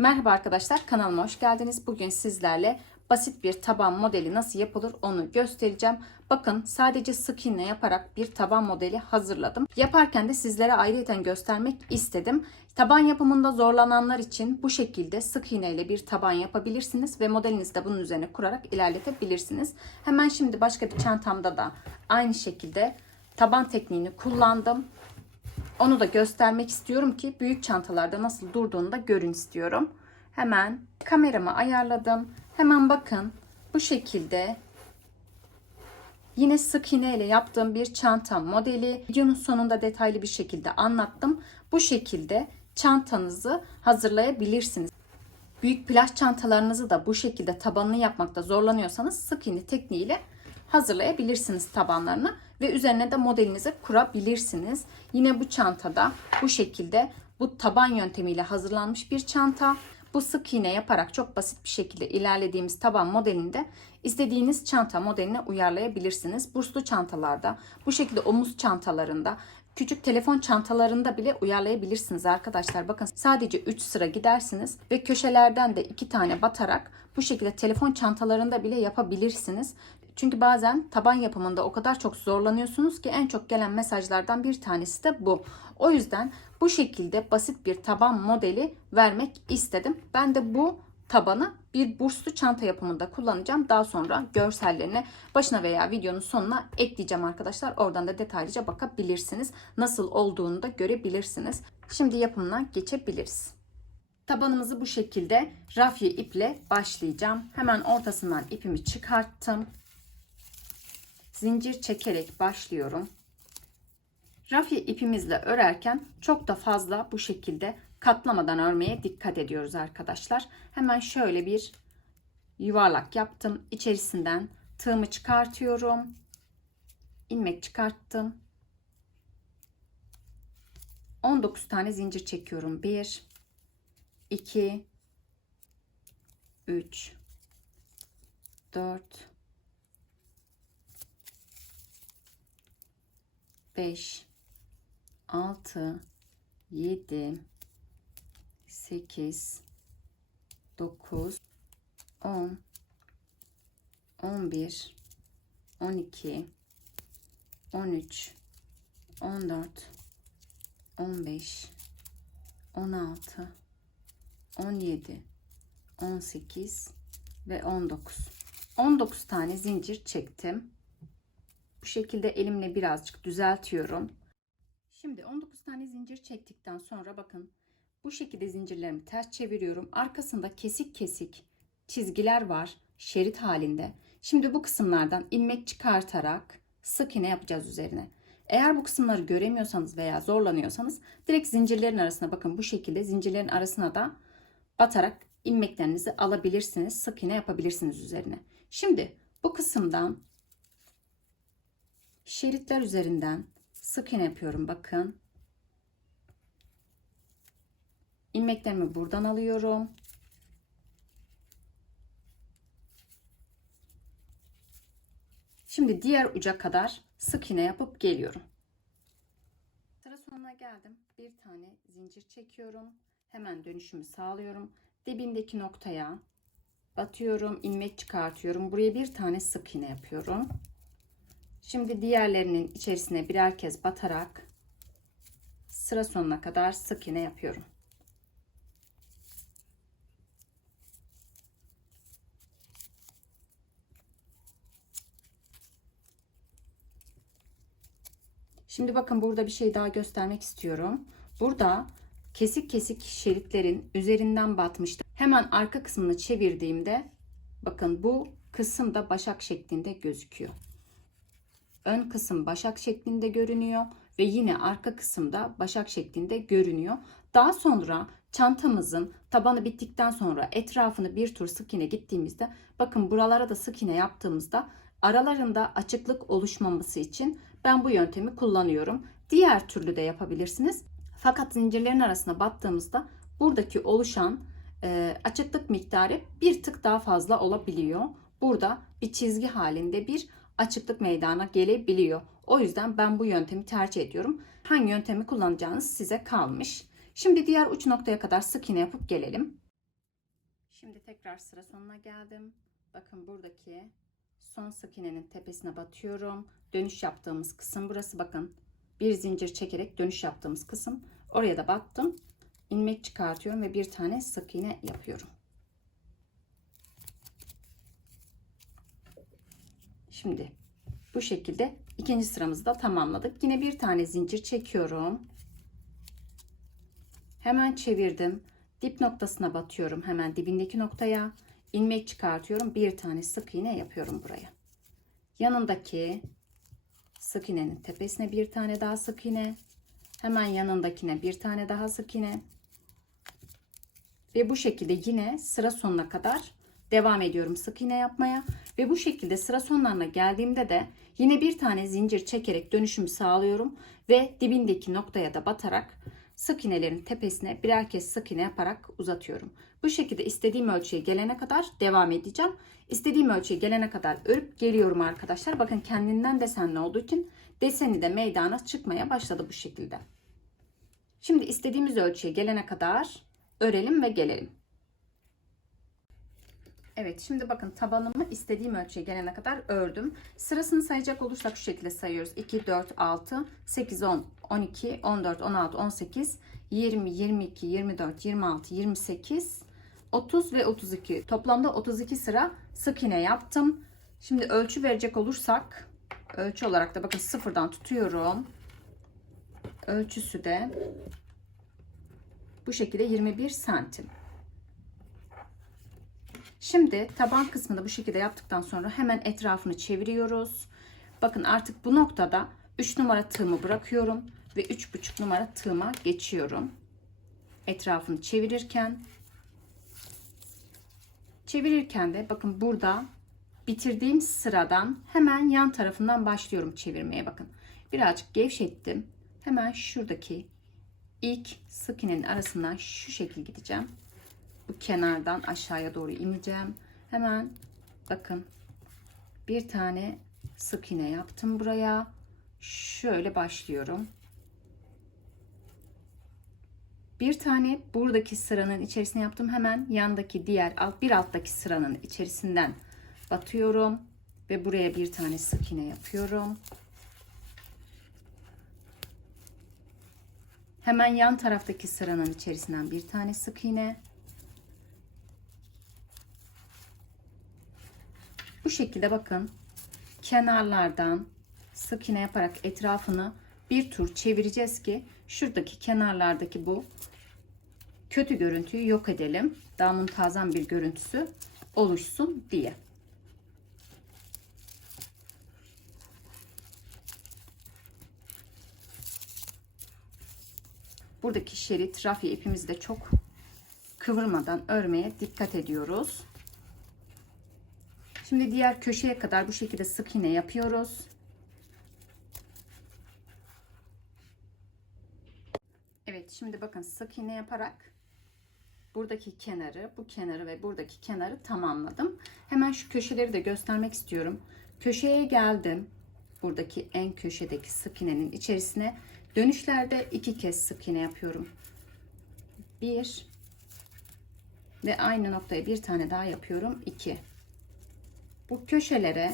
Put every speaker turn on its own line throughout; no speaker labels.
Merhaba arkadaşlar kanalıma hoş geldiniz. Bugün sizlerle basit bir taban modeli nasıl yapılır onu göstereceğim. Bakın sadece sık iğne yaparak bir taban modeli hazırladım. Yaparken de sizlere ayrıca göstermek istedim. Taban yapımında zorlananlar için bu şekilde sık iğne ile bir taban yapabilirsiniz ve modelinizi de bunun üzerine kurarak ilerletebilirsiniz. Hemen şimdi başka bir çantamda da aynı şekilde taban tekniğini kullandım. Onu da göstermek istiyorum ki büyük çantalarda nasıl durduğunu da görün istiyorum. Hemen kameramı ayarladım. Hemen bakın bu şekilde Yine sık iğne ile yaptığım bir çanta modeli. Videonun sonunda detaylı bir şekilde anlattım. Bu şekilde çantanızı hazırlayabilirsiniz. Büyük plaj çantalarınızı da bu şekilde tabanını yapmakta zorlanıyorsanız sık iğne tekniğiyle hazırlayabilirsiniz tabanlarını ve üzerine de modelinizi kurabilirsiniz. Yine bu çantada bu şekilde bu taban yöntemiyle hazırlanmış bir çanta. Bu sık iğne yaparak çok basit bir şekilde ilerlediğimiz taban modelinde istediğiniz çanta modeline uyarlayabilirsiniz. Burslu çantalarda, bu şekilde omuz çantalarında, küçük telefon çantalarında bile uyarlayabilirsiniz arkadaşlar. Bakın sadece 3 sıra gidersiniz ve köşelerden de 2 tane batarak bu şekilde telefon çantalarında bile yapabilirsiniz. Çünkü bazen taban yapımında o kadar çok zorlanıyorsunuz ki en çok gelen mesajlardan bir tanesi de bu. O yüzden bu şekilde basit bir taban modeli vermek istedim. Ben de bu tabanı bir burslu çanta yapımında kullanacağım. Daha sonra görsellerini başına veya videonun sonuna ekleyeceğim arkadaşlar. Oradan da detaylıca bakabilirsiniz. Nasıl olduğunu da görebilirsiniz. Şimdi yapımına geçebiliriz. Tabanımızı bu şekilde rafya iple başlayacağım. Hemen ortasından ipimi çıkarttım zincir çekerek başlıyorum. Rafya ipimizle örerken çok da fazla bu şekilde katlamadan örmeye dikkat ediyoruz arkadaşlar. Hemen şöyle bir yuvarlak yaptım. İçerisinden tığımı çıkartıyorum. İlmek çıkarttım. 19 tane zincir çekiyorum. 1 2 3 4 5 6 7 8 9 10 11 12 13 14 15 16 17 18 ve 19 19 tane zincir çektim bu şekilde elimle birazcık düzeltiyorum. Şimdi 19 tane zincir çektikten sonra bakın bu şekilde zincirlerimi ters çeviriyorum. Arkasında kesik kesik çizgiler var şerit halinde. Şimdi bu kısımlardan ilmek çıkartarak sık iğne yapacağız üzerine. Eğer bu kısımları göremiyorsanız veya zorlanıyorsanız direkt zincirlerin arasına bakın bu şekilde zincirlerin arasına da batarak ilmeklerinizi alabilirsiniz. Sık iğne yapabilirsiniz üzerine. Şimdi bu kısımdan şeritler üzerinden sık iğne yapıyorum bakın. İlmeklerimi buradan alıyorum. Şimdi diğer uca kadar sık iğne yapıp geliyorum. Sıra sonuna geldim. Bir tane zincir çekiyorum. Hemen dönüşümü sağlıyorum. Dibindeki noktaya batıyorum, ilmek çıkartıyorum. Buraya bir tane sık iğne yapıyorum. Şimdi diğerlerinin içerisine birer kez batarak sıra sonuna kadar sık iğne yapıyorum. Şimdi bakın burada bir şey daha göstermek istiyorum. Burada kesik kesik şeritlerin üzerinden batmıştı. Hemen arka kısmını çevirdiğimde bakın bu kısım da başak şeklinde gözüküyor ön kısım başak şeklinde görünüyor ve yine arka kısımda başak şeklinde görünüyor. Daha sonra çantamızın tabanı bittikten sonra etrafını bir tur sık iğne gittiğimizde bakın buralara da sık iğne yaptığımızda aralarında açıklık oluşmaması için ben bu yöntemi kullanıyorum. Diğer türlü de yapabilirsiniz. Fakat zincirlerin arasına battığımızda buradaki oluşan e, açıklık miktarı bir tık daha fazla olabiliyor. Burada bir çizgi halinde bir açıklık meydana gelebiliyor. O yüzden ben bu yöntemi tercih ediyorum. Hangi yöntemi kullanacağınız size kalmış. Şimdi diğer uç noktaya kadar sık iğne yapıp gelelim. Şimdi tekrar sıra sonuna geldim. Bakın buradaki son sık iğnenin tepesine batıyorum. Dönüş yaptığımız kısım burası bakın. Bir zincir çekerek dönüş yaptığımız kısım. Oraya da battım. İlmek çıkartıyorum ve bir tane sık iğne yapıyorum. Şimdi bu şekilde ikinci sıramızı da tamamladık. Yine bir tane zincir çekiyorum. Hemen çevirdim. Dip noktasına batıyorum hemen dibindeki noktaya. ilmek çıkartıyorum. Bir tane sık iğne yapıyorum buraya. Yanındaki sık iğnenin tepesine bir tane daha sık iğne. Hemen yanındakine bir tane daha sık iğne. Ve bu şekilde yine sıra sonuna kadar Devam ediyorum sık iğne yapmaya ve bu şekilde sıra sonlarına geldiğimde de yine bir tane zincir çekerek dönüşümü sağlıyorum ve dibindeki noktaya da batarak sık iğnelerin tepesine birer kez sık iğne yaparak uzatıyorum. Bu şekilde istediğim ölçüye gelene kadar devam edeceğim. İstediğim ölçüye gelene kadar örüp geliyorum arkadaşlar. Bakın kendinden desenli olduğu için deseni de meydana çıkmaya başladı bu şekilde. Şimdi istediğimiz ölçüye gelene kadar örelim ve gelelim. Evet şimdi bakın tabanımı istediğim ölçüye gelene kadar ördüm. Sırasını sayacak olursak şu şekilde sayıyoruz. 2, 4, 6, 8, 10, 12, 14, 16, 18, 20, 22, 24, 26, 28, 30 ve 32. Toplamda 32 sıra sık iğne yaptım. Şimdi ölçü verecek olursak ölçü olarak da bakın sıfırdan tutuyorum. Ölçüsü de bu şekilde 21 santim. Şimdi taban kısmını bu şekilde yaptıktan sonra hemen etrafını çeviriyoruz. Bakın artık bu noktada 3 numara tığımı bırakıyorum ve 3,5 numara tığıma geçiyorum. Etrafını çevirirken çevirirken de bakın burada bitirdiğim sıradan hemen yan tarafından başlıyorum çevirmeye bakın. Birazcık gevşettim. Hemen şuradaki ilk sık iğnenin arasından şu şekil gideceğim. Bu kenardan aşağıya doğru ineceğim. Hemen bakın bir tane sık iğne yaptım buraya. Şöyle başlıyorum. Bir tane buradaki sıranın içerisine yaptım. Hemen yandaki diğer alt bir alttaki sıranın içerisinden batıyorum ve buraya bir tane sık iğne yapıyorum. Hemen yan taraftaki sıranın içerisinden bir tane sık iğne Bu şekilde bakın kenarlardan sık iğne yaparak etrafını bir tur çevireceğiz ki şuradaki kenarlardaki bu kötü görüntüyü yok edelim. Daha tazan bir görüntüsü oluşsun diye. Buradaki şerit rafya ipimizi de çok kıvırmadan örmeye dikkat ediyoruz. Şimdi diğer köşeye kadar bu şekilde sık iğne yapıyoruz. Evet şimdi bakın sık iğne yaparak buradaki kenarı, bu kenarı ve buradaki kenarı tamamladım. Hemen şu köşeleri de göstermek istiyorum. Köşeye geldim. Buradaki en köşedeki sık iğnenin içerisine dönüşlerde iki kez sık iğne yapıyorum. Bir ve aynı noktaya bir tane daha yapıyorum. 2 bu köşelere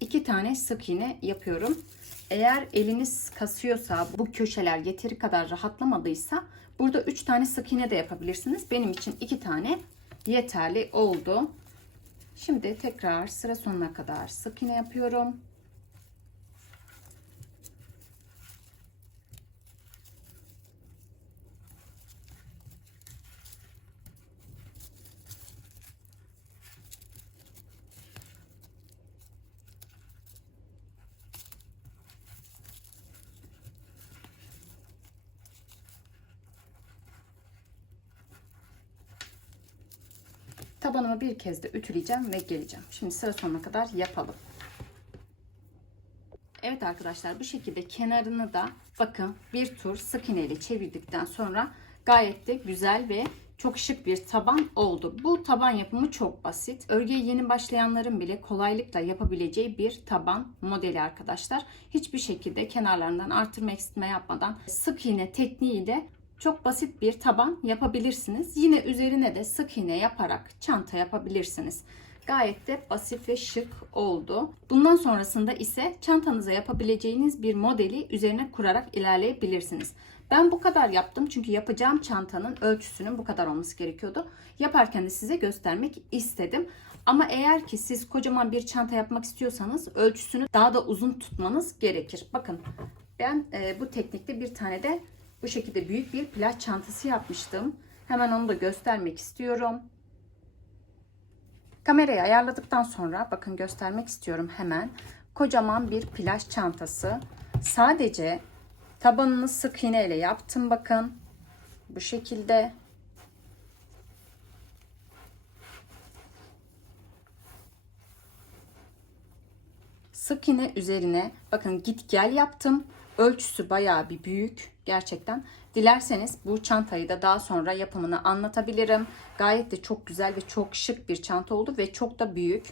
iki tane sık iğne yapıyorum. Eğer eliniz kasıyorsa bu köşeler yeteri kadar rahatlamadıysa burada üç tane sık iğne de yapabilirsiniz. Benim için iki tane yeterli oldu. Şimdi tekrar sıra sonuna kadar sık iğne yapıyorum. Tabanımı bir kez de ütüleyeceğim ve geleceğim. Şimdi sıra sonuna kadar yapalım. Evet arkadaşlar bu şekilde kenarını da bakın bir tur sık iğneyle çevirdikten sonra gayet de güzel ve çok şık bir taban oldu. Bu taban yapımı çok basit. Örgüye yeni başlayanların bile kolaylıkla yapabileceği bir taban modeli arkadaşlar. Hiçbir şekilde kenarlarından artırma eksiltme yapmadan sık iğne tekniğiyle çok basit bir taban yapabilirsiniz. Yine üzerine de sık iğne yaparak çanta yapabilirsiniz. Gayet de basit ve şık oldu. Bundan sonrasında ise çantanıza yapabileceğiniz bir modeli üzerine kurarak ilerleyebilirsiniz. Ben bu kadar yaptım çünkü yapacağım çantanın ölçüsünün bu kadar olması gerekiyordu. Yaparken de size göstermek istedim. Ama eğer ki siz kocaman bir çanta yapmak istiyorsanız ölçüsünü daha da uzun tutmanız gerekir. Bakın ben e, bu teknikte bir tane de bu şekilde büyük bir plaj çantası yapmıştım. Hemen onu da göstermek istiyorum. Kamerayı ayarladıktan sonra bakın göstermek istiyorum hemen. Kocaman bir plaj çantası. Sadece tabanını sık iğne ile yaptım bakın. Bu şekilde. Sık iğne üzerine bakın git gel yaptım. Ölçüsü bayağı bir büyük. Gerçekten. Dilerseniz bu çantayı da daha sonra yapımını anlatabilirim. Gayet de çok güzel ve çok şık bir çanta oldu ve çok da büyük.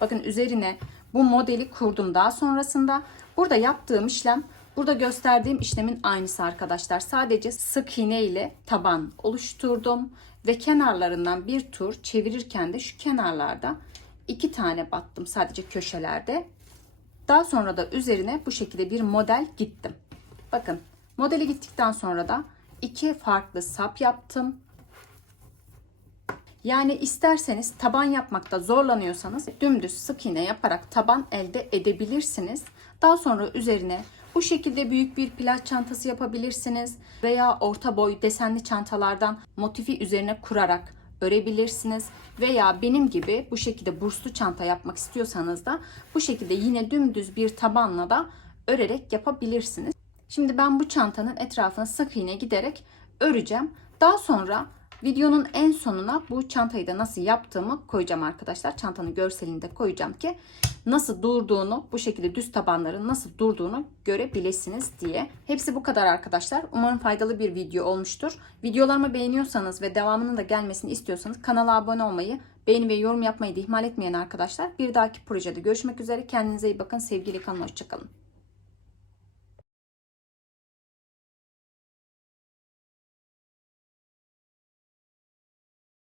Bakın üzerine bu modeli kurdum daha sonrasında. Burada yaptığım işlem Burada gösterdiğim işlemin aynısı arkadaşlar. Sadece sık iğne ile taban oluşturdum ve kenarlarından bir tur çevirirken de şu kenarlarda iki tane battım sadece köşelerde. Daha sonra da üzerine bu şekilde bir model gittim. Bakın Modele gittikten sonra da iki farklı sap yaptım. Yani isterseniz taban yapmakta zorlanıyorsanız dümdüz sık iğne yaparak taban elde edebilirsiniz. Daha sonra üzerine bu şekilde büyük bir plaj çantası yapabilirsiniz veya orta boy desenli çantalardan motifi üzerine kurarak örebilirsiniz veya benim gibi bu şekilde burslu çanta yapmak istiyorsanız da bu şekilde yine dümdüz bir tabanla da örerek yapabilirsiniz. Şimdi ben bu çantanın etrafına sık iğne giderek öreceğim. Daha sonra videonun en sonuna bu çantayı da nasıl yaptığımı koyacağım arkadaşlar. Çantanın görselini de koyacağım ki nasıl durduğunu bu şekilde düz tabanların nasıl durduğunu görebilirsiniz diye. Hepsi bu kadar arkadaşlar. Umarım faydalı bir video olmuştur. Videolarımı beğeniyorsanız ve devamının da gelmesini istiyorsanız kanala abone olmayı, beğeni ve yorum yapmayı da ihmal etmeyen arkadaşlar. Bir dahaki projede görüşmek üzere. Kendinize iyi bakın. sevgili kanal Hoşçakalın.